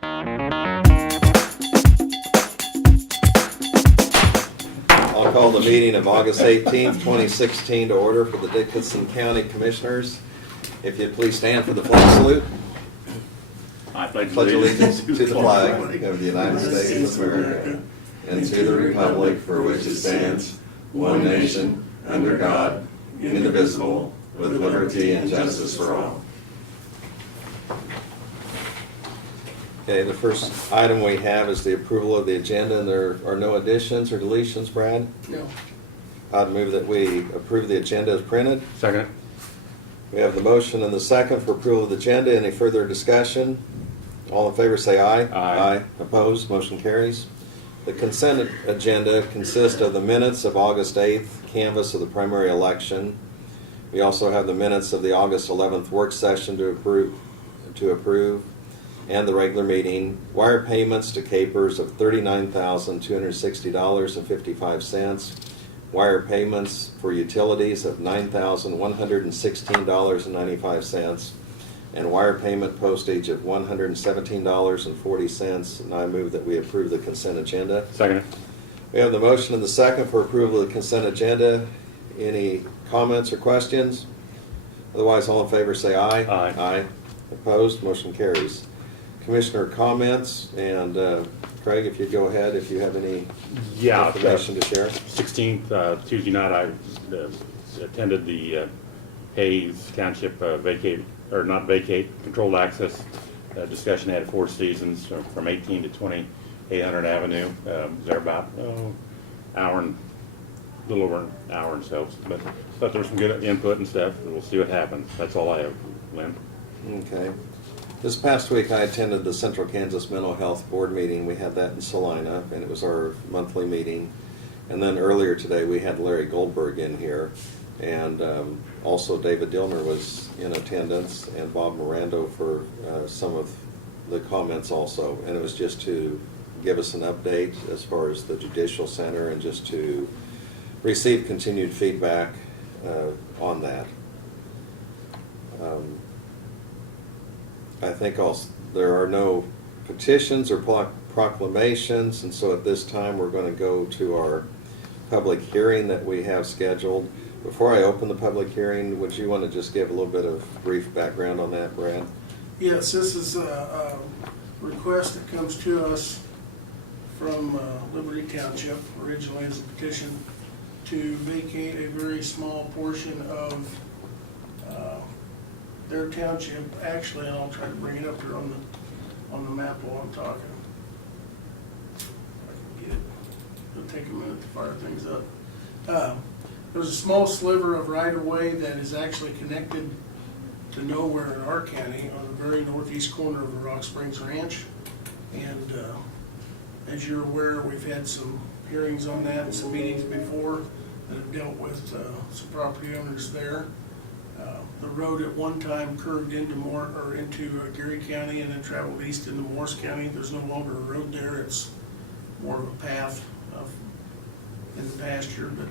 I'll call the meeting of August 18th, 2016 to order for the Dickinson County Commissioners. If you'd please stand for the flag salute. I pledge Pledge allegiance to the flag of the United States of America and to the republic for which it stands, one nation, under God, indivisible, with liberty and justice for all. Okay, the first item we have is the approval of the agenda, and there are no additions or deletions, Brad? No. I'd move that we approve the agenda as printed. Second. We have the motion and the second for approval of the agenda. Any further discussion? All in favor say aye. Aye. Opposed? Motion carries. The consent agenda consists of the minutes of August 8th, canvass of the primary election. We also have the minutes of the August 11th work session to approve, and the regular meeting. Wire payments to Capers of $39,260.55. Wire payments for utilities of $9,116.95. And wire payment postage of $117.40. And I move that we approve the consent agenda. Second. We have the motion and the second for approval of the consent agenda. Any comments or questions? Otherwise, all in favor say aye. Aye. Aye. Opposed? Motion carries. Commissioner comments, and Craig, if you'd go ahead, if you have any information to share. 16th, Tuesday night, I attended the Hayes Township controlled access discussion at Four Seasons from 18 to 2800 Avenue. They're about a little over an hour and so, but thought there was some good input and stuff. We'll see what happens. That's all I have, Lynn. Okay. This past week, I attended the Central Kansas Mental Health Board meeting. We had that in Salina, and it was our monthly meeting. And then earlier today, we had Larry Goldberg in here, and also David Dillner was in attendance, and Bob Mirando for some of the comments also. And it was just to give us an update as far as the Judicial Center and just to receive continued feedback on that. I think there are no petitions or proclamations, and so at this time we're going to go to our public hearing that we have scheduled. Before I open the public hearing, would you want to just give a little bit of brief background on that, Brad? Yes, this is a request that comes to us from Liberty Township, originally as a petition to vacate a very small portion of their township. Actually, and I'll try to bring it up here on the map while I'm talking. If I can get it. It'll take a minute to fire things up. There's a small sliver of right-of-way that is actually connected to nowhere in our county on the very northeast corner of the Rock Springs Ranch. And as you're aware, we've had some hearings on that and some meetings before that have dealt with some property owners there. The road at one time curved into Geary County and then traveled east into Morris County. There's no longer a road there. It's more of a path in the pasture. But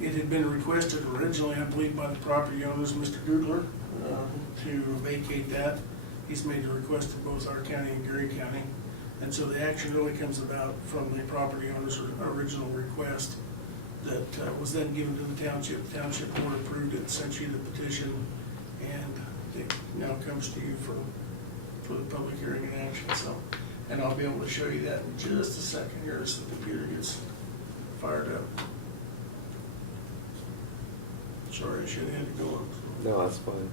it had been requested originally, I believe, by the property owners, Mr. Goodler, to vacate that. He's made a request to both our county and Geary County. And so the action really comes about from the property owner's original request that was then given to the township. The township board approved it, sent you the petition, and it now comes to you for the public hearing and action. So, and I'll be able to show you that in just a second here as the computer gets fired up. Sorry, I should have had it going. No, that's fine.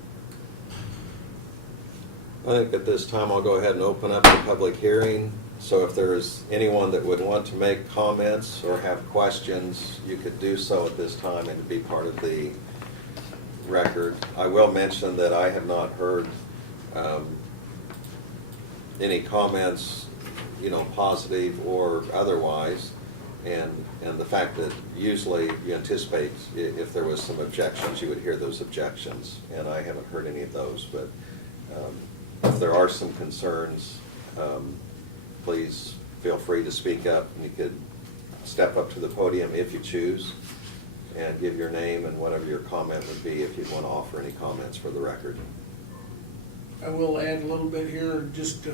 I think at this time I'll go ahead and open up the public hearing. So if there is anyone that would want to make comments or have questions, you could do so at this time and be part of the record. I will mention that I have not heard any comments, positive or otherwise, and the fact that usually you anticipate if there was some objections, you would hear those objections, and I haven't heard any of those. But if there are some concerns, please feel free to speak up. You could step up to the podium if you choose and give your name and whatever your comment would be if you want to offer any comments for the record. I will add a little bit here, just,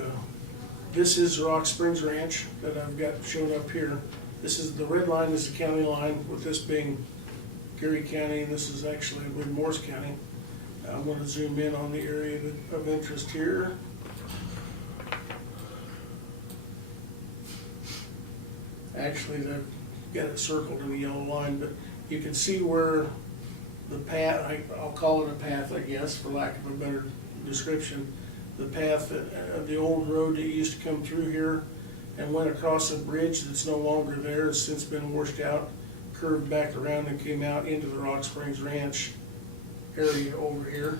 this is Rock Springs Ranch that I've got shown up here. This is, the red line is the county line, with this being Geary County, and this is actually with Morris County. I'm gonna zoom in on the area of interest here. Actually, they've got it circled in the yellow line, but you can see where the path, I'll call it a path, I guess, for lack of a better description. The path, the old road that used to come through here and went across a bridge that's no longer there, has since been washed out, curved back around and came out into the Rock Springs Ranch area over here.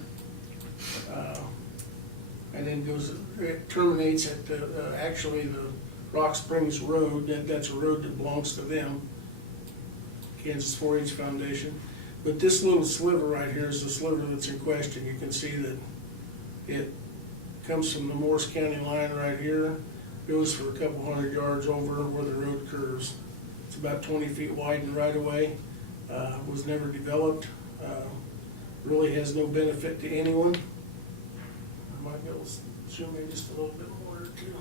And then goes, it terminates at the, actually the Rock Springs Road, that's a road that belongs to them, Kansas 4-H Foundation. But this little sliver right here is the sliver that's in question. You can see that it comes from the Morris County line right here, goes for a couple hundred yards over where the road curves. It's about 20 feet wide and right away, was never developed, really has no benefit to anyone. I might be able to zoom in just a little bit more too.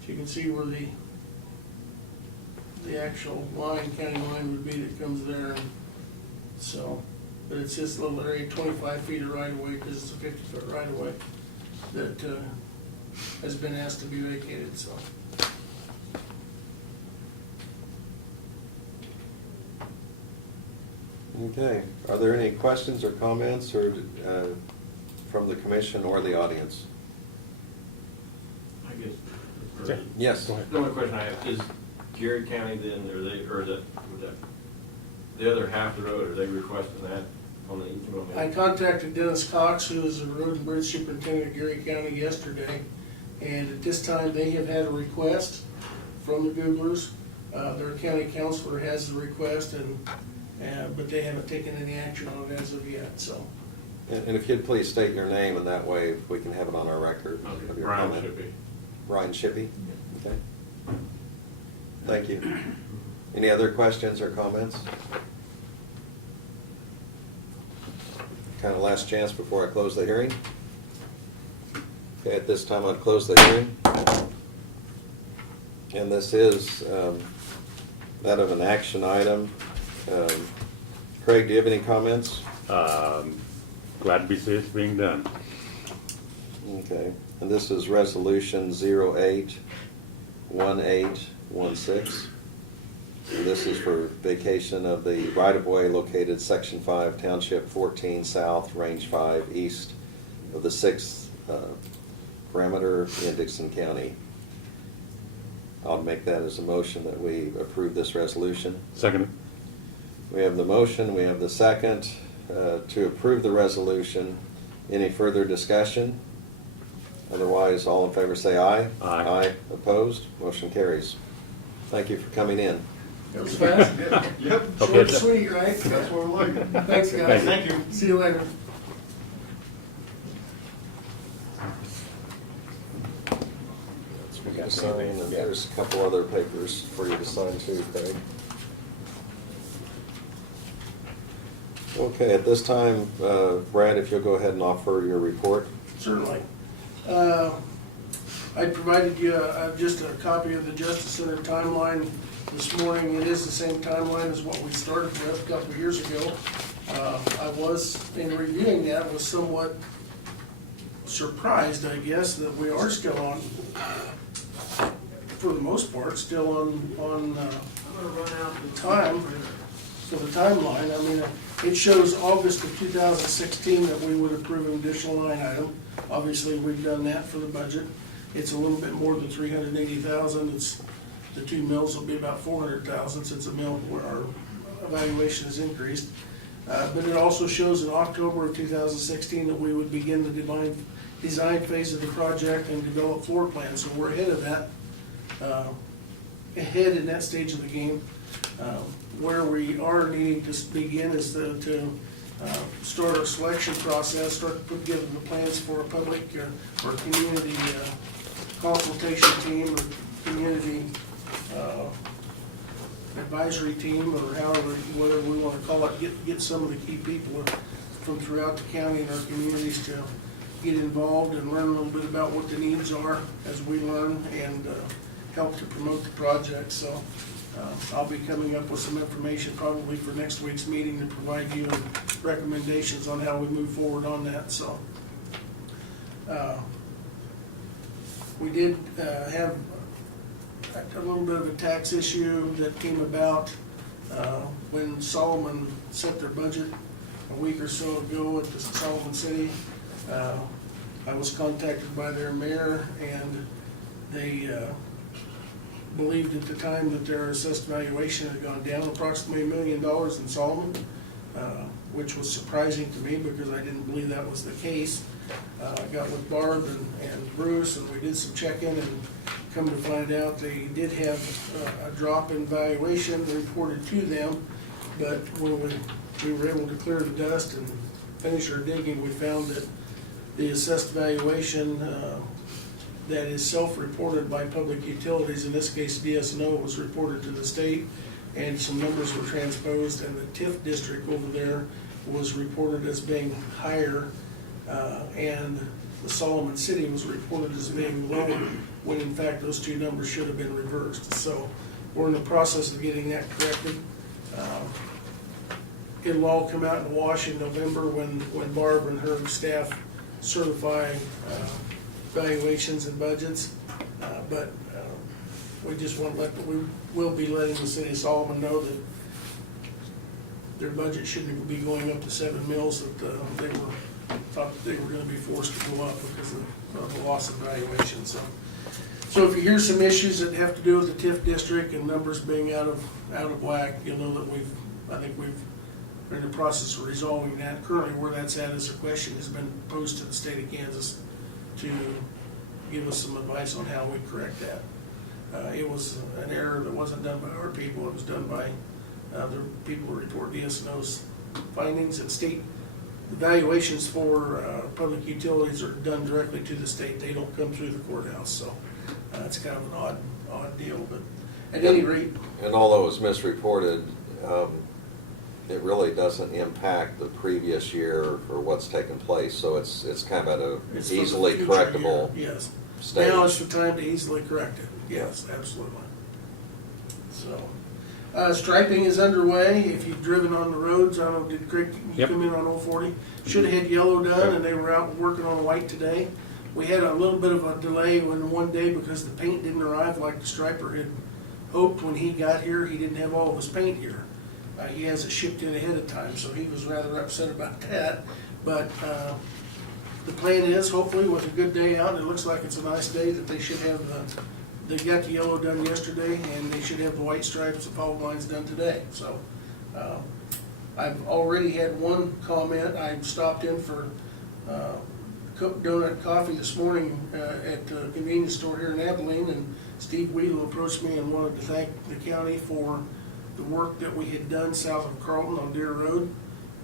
So you can see where the actual line, county line would be that comes there. So, but it's this little area, 25 feet of right of way, because it's a 50-foot right of way that has been asked to be vacated, so. Okay, are there any questions or comments or from the commission or the audience? I guess. Yeah. Yes. Go ahead. The only question I have is Geary County then, the other half of the road, are they requesting that on the easement? I contacted Dennis Cox, who is the road and bridge superintendent of Geary County, yesterday, and at this time, they have had a request from the Googlers. Their county counselor has the request, but they haven't taken any action on it as of yet, so. And if you'd please state your name, and that way we can have it on our record of your Brian comment. Shippey. Brian Shippey? Okay. Thank you. Any other questions or comments? Kind of last chance before I close the hearing. Okay, at this time I'll close the hearing. And this is that of an action item. Craig, do you have any comments? Glad to see it's being done. Okay, and this is resolution 081816. And this is for vacation of the right-of-way located section 5, township 14 south, range 5 east of the 6th parameter in Dixon County. I'll make that as a motion that we approve this resolution. Second. We have the motion, we have the second to approve the resolution. Any further discussion? Otherwise, all in favor say aye. Aye. Aye. Opposed? Motion carries. Thank you for coming in. That was fast. Yep. Short and sweet, right? That's what we're looking. Thanks, guys. Thank you. See you later. We got sign, and there's a couple other papers for you to sign too, Craig. Okay, at this time, Brad, if you'll go ahead and offer your report. Certainly. I provided you just a copy of the Justice Center timeline this morning. It is the same timeline as what we started with a couple of years ago. I was, in reviewing that, was somewhat surprised, I guess, that we are still on, for the most part, still on time for the timeline. I mean, it shows August of 2016 that we would approve an additional line item. Obviously, we've done that for the budget. It's a little bit more than 380,000. It's, the 2 mills will be about 400,000 since the mill, where our evaluation has increased. But it also shows in October of 2016 that we would begin the design phase of the project and develop floor plans. So we're ahead of that, ahead in that stage of the game. Where we are needing to begin is to start our selection process, start to put together the plans for a public or community consultation team or community advisory team, or however, whatever we want to call it, get some of the key people from throughout the county and our communities to get involved and learn a little bit about what the needs are as we learn and help to promote the project. So I'll be coming up with some information probably for next week's meeting to provide you recommendations on how we move forward on that. So we did have a little bit of a tax issue that came about when Solomon set their budget a week or so ago at the Solomon City. I was contacted by their mayor, and they believed at the time that their assessed valuation had gone down approximately $1 million in Solomon, which was surprising to me because I didn't believe that was the case. I got with Barb and Bruce, and we did some check-in, and come to find out they did have a drop in valuation reported to them, but when we were able to clear the dust and finish our digging, we found that the assessed valuation that is self-reported by public utilities, in this case DSNO, was reported to the state, and some numbers were transposed, and the TIF district over there was reported as being higher, and the Solomon City was reported as being lower, when in fact those two numbers should have been reversed. So we're in the process of getting that corrected. It'll all come out in the wash in November when Barb and her staff certify valuations and budgets. But we just want to we will be letting the city of Solomon know that their budget shouldn't be going up to 7 mils, that they were thought that they were going to be forced to go up because of the loss of valuation. So if you hear some issues that have to do with the TIF district and numbers being out of whack, you'll know that we're in the process of resolving that. Currently, where that's at is a question has been posed to the state of Kansas to give us some advice on how we correct that. It was an error that wasn't done by our people. It was done by the people who report DSNO's findings and state. The valuations for public utilities are done directly to the state. They don't come through the courthouse, so it's kind of an odd deal. But at any rate, And although it was misreported, it really doesn't impact the previous year or what's taken place, so it's kind of at a it's for the easily future correctable year. Yes. stage. Now is the time to easily correct it. Yes, absolutely. So, striping is underway. If you've driven on the roads, I don't know, did Craig, you Yep. come in on 040? Should have had yellow done, and they were out working on white today. We had a little bit of a delay in one day because the paint didn't arrive like the striper had hoped when he got here. He didn't have all of his paint here. He has it shipped in ahead of time, so he was rather upset about that. But the plan is, hopefully, with a good day out, it looks like it's a nice day, that they should have they got the yellow done yesterday, and they should have the white stripes, the fog lines done today. So I've already had one comment. I stopped in for donut coffee this morning at the convenience store here in Abilene, and Steve Wheeler approached me and wanted to thank the county for the work that we had done south of Carlton on Deer Road.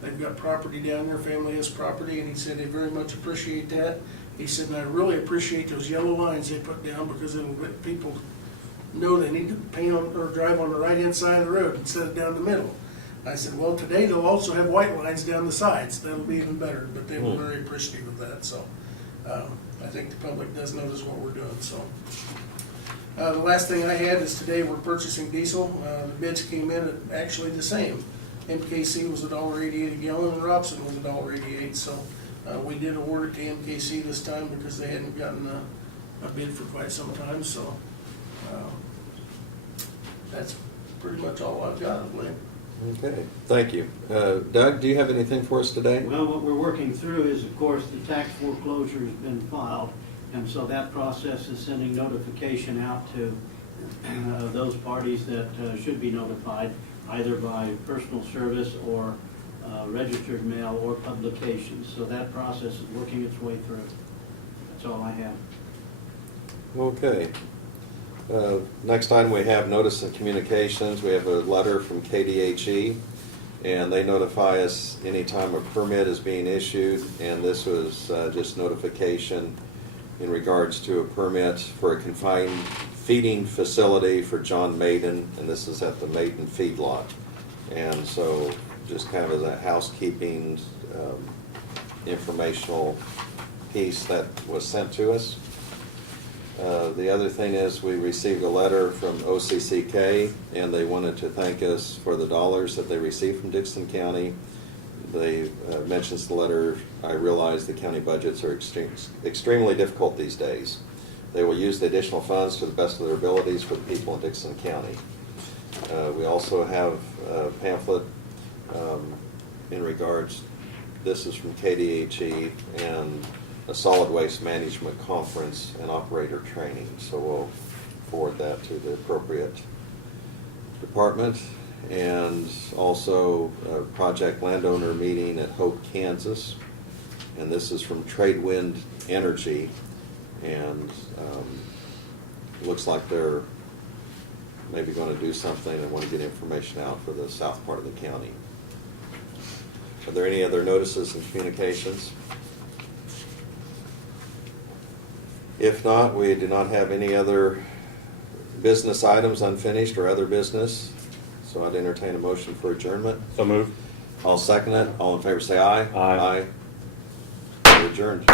They've got property down there, family has property, and he said they very much appreciate that. He said, and I really appreciate those yellow lines they put down because it'll let people know they need to paint on or drive on the right-hand side of the road instead of down the middle. I said, well, today they'll also have white lines down the sides. That'll be even better, but they were very appreciative of that. So I think the public does notice what we're doing. So the last thing I had is today we're purchasing diesel. The bids came in at actually the same. MKC was $1.88 a gallon, and Robson was $1.88. So we did award it to MKC this time because they hadn't gotten a bid for quite some time. So that's pretty much all I've got, I believe. Okay, thank you. Doug, do you have anything for us today? Well, what we're working through is, of course, the tax foreclosure has been filed, and so that process is sending notification out to those parties that should be notified, either by personal service or registered mail or publication. So that process is working its way through. That's all I have. Okay. Next time we have notice of communications. We have a letter from KDHE, and they notify us anytime a permit is being issued, and this was just notification in regards to a permit for a confined feeding facility for John Maiden, and this is at the Maiden feedlot. And so just kind of as a housekeeping informational piece that was sent to us. The other thing is, we received a letter from OCCK, and they wanted to thank us for the dollars that they received from Dixon County. They mentions the letter, I realize the county budgets are extremely difficult these days. They will use the additional funds to the best of their abilities for the people in Dixon County. We also have a pamphlet in regards, this is from KDHE, and a solid waste management conference and operator training. So we'll forward that to the appropriate department. And also a project landowner meeting at Hope, Kansas. And this is from Tradewind Energy. And looks like they're maybe going to do something and want to get information out for the south part of the county. Are there any other notices and communications? If not, we do not have any other business items unfinished or other business. So I'd entertain a motion for adjournment. So moved. I'll second it. All in favor say aye. Aye. Aye. We're adjourned.